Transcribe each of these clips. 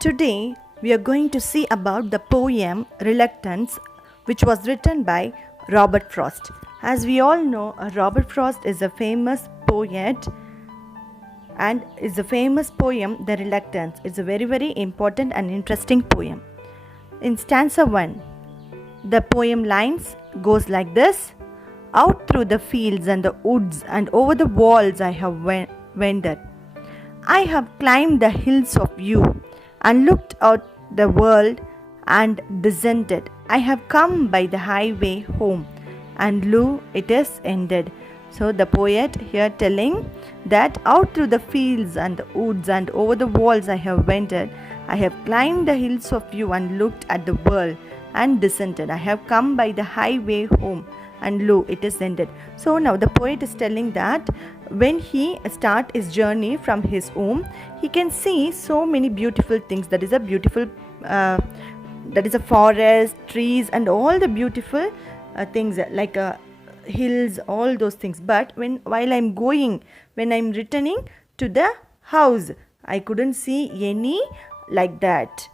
Today, we are going to see about the poem Reluctance, which was written by Robert Frost. As we all know, Robert Frost is a famous poet and is a famous poem, The Reluctance. It's a very, very important and interesting poem. In stanza 1, the poem lines goes like this. Out through the fields and the woods and over the walls I have wandered. I have climbed the hills of you and looked out the world and descended. I have come by the highway home and lo, it is ended. So the poet here telling that out through the fields and the woods and over the walls I have wandered. I have climbed the hills of you and looked at the world and descended. I have come by the highway home and lo, it is ended. So now the poet is telling that when he start his journey from his home, he can see so many beautiful things. That is a beautiful that is a forest, trees and all the beautiful things like hills, all those things. But while when I'm returning to the house, I couldn't see any like that.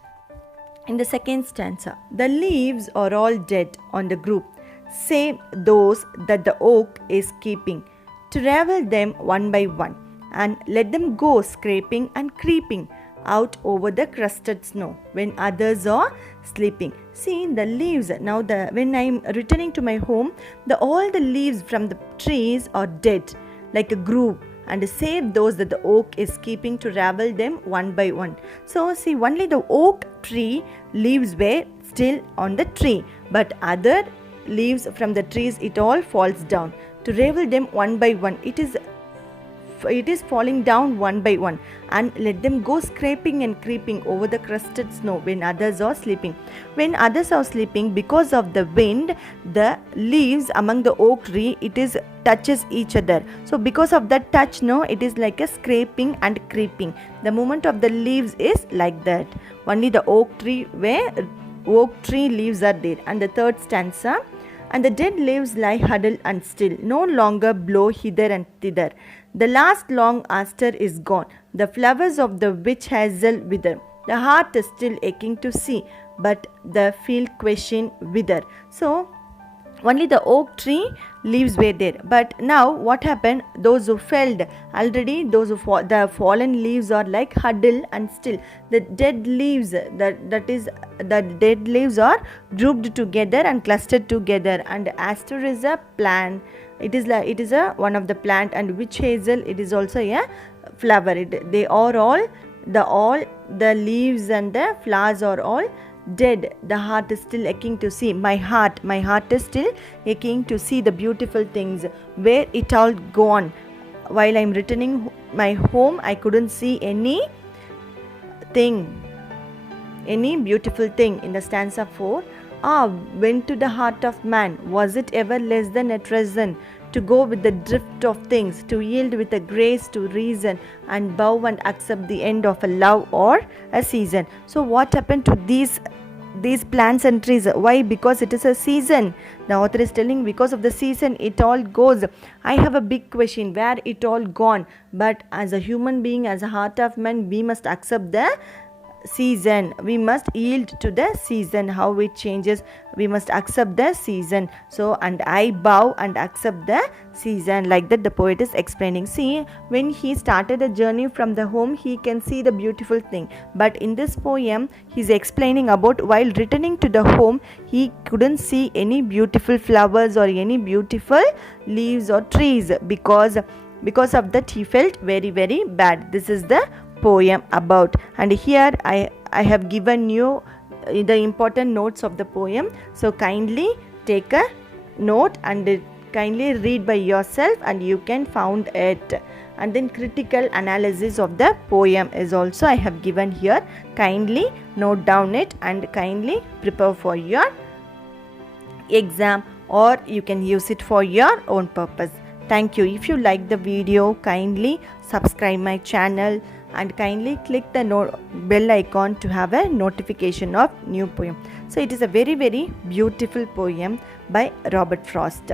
In the second stanza, the leaves are all dead on the group, save those that the oak is keeping. Travel them one by one, and let them go scraping and creeping out over the crusted snow when others are sleeping. See the leaves. Now when I'm returning to my home, all the leaves from the trees are dead, like a group, and save those that the oak is keeping to ravel them one by one. So see, only the oak tree leaves were still on the tree, but other leaves from the trees, it all falls down. To ravel them one by one, it is falling down one by one, and let them go scraping and creeping over the crusted snow when others are sleeping. When others are sleeping, because of the wind, the leaves among the oak tree, it is touches each other. So because of that touch, no, it is like a scraping and creeping. The movement of the leaves is like that. Only the oak tree leaves are there. And the third stanza, and the dead leaves lie huddled and still, no longer blow hither and thither. The last long aster is gone, the flowers of the witch hazel wither. The heart is still aching to see, but the field question whither. So only the oak tree leaves were there. But now what happened? Those who felled already, the fallen leaves are like huddled and still. The dead leaves, the dead leaves are grouped together and clustered together. And aster is a plant. It is a one of the plant, and witch hazel, it is also a flower. They are all the leaves and the flowers are all dead. The heart is still aching to see. My heart is still aching to see the beautiful things. Where it all gone? While I'm returning my home, I couldn't see any beautiful thing. In the stanza 4, went to the heart of man, was it ever less than a treason to go with the drift of things, to yield with a grace to reason, and bow and accept the end of a love or a season. So what happened to these plants and trees? Why? Because it is a season. The author is telling, because of the season it all goes. I have a big question, where it all gone? But as a human being, as a heart of man, we must accept the season. We must yield to the season, how it changes. We must accept the season. So, and I bow and accept the season. Like that the poet is explaining. See, when he started a journey from the home, he can see the beautiful thing. But in this poem, he's explaining about while returning to the home, he couldn't see any beautiful flowers or any beautiful leaves or trees, because of that he felt very, very bad. This is the poem about. And here I have given you the important notes of the poem. So kindly take a note and kindly read by yourself, and you can found it. And then critical analysis of the poem is also I have given here. Kindly note down it and kindly prepare for your exam, or you can use it for your own purpose. Thank you. If you like the video, kindly subscribe my channel and kindly click the bell icon to have a notification of new poem. So it is a very, very beautiful poem by Robert Frost.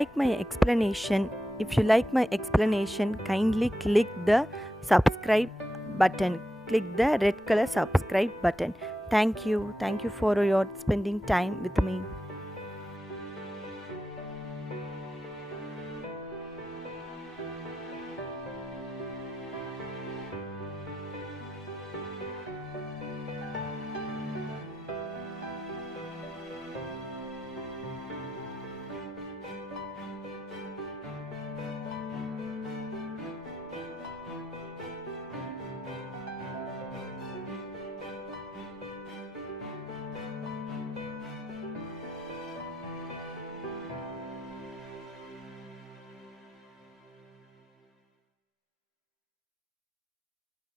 Like my explanation, if you like my explanation, kindly click the subscribe button. Click the red color subscribe button. Thank you for your spending time with me.